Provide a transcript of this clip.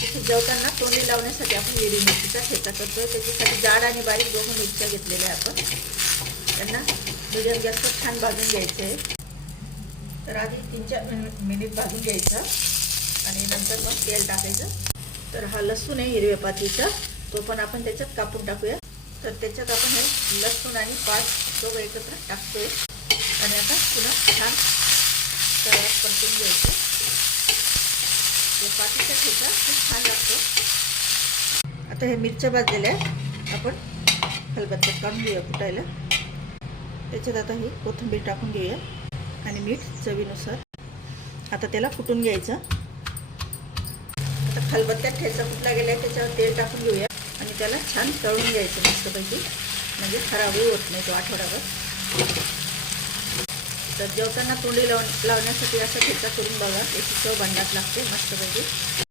तिथे जेवताना तोंडी लावण्यासाठी आपण हिरवी मिरचीचा ठेचा करतोय. त्याच्यासाठी जाड आणि बारीक दोन मिरच्या घेतलेल्या आपण. त्यांना मीडियम गॅसवर छान भाजून घ्यायचे आहे. तर आधी 3-4 मिनिट भाजून घ्यायचं आणि नंतर मग तेल टाकायचं. तर हा लसूण आहे हिरव्या पातीचा, तो पण आपण त्याच्यात कापून टाकूया. तर त्याच्यात आपण हे लसूण आणि पात दोघं एकत्र टाकतोय आणि आता पुन्हा छान तव्यात परतून घ्यायचं. या पातीचा ठेचा खूप छान लागतो. आता हे मिरच्या भाजलेल्या आपण खलबत्त्यात काढून घेऊया कुटायला. त्याच्यात आता ही कोथिंबीर टाकून घेऊया आणि मीठ चवीनुसार. आता त्याला कुटून घ्यायचं. आता खलबत्त्यात ठेचा कुटला गेला आहे त्याच्यावर तेल टाकून घेऊया आणि त्याला छान तळून घ्यायचं मस्तपैकी, म्हणजे खराबही होत नाही तो आठवडाभर. तर जेवताना तोंडी लावण्यासाठी असा ठेचा करून बघा, याची चव भांडात लागते मस्तपैकी.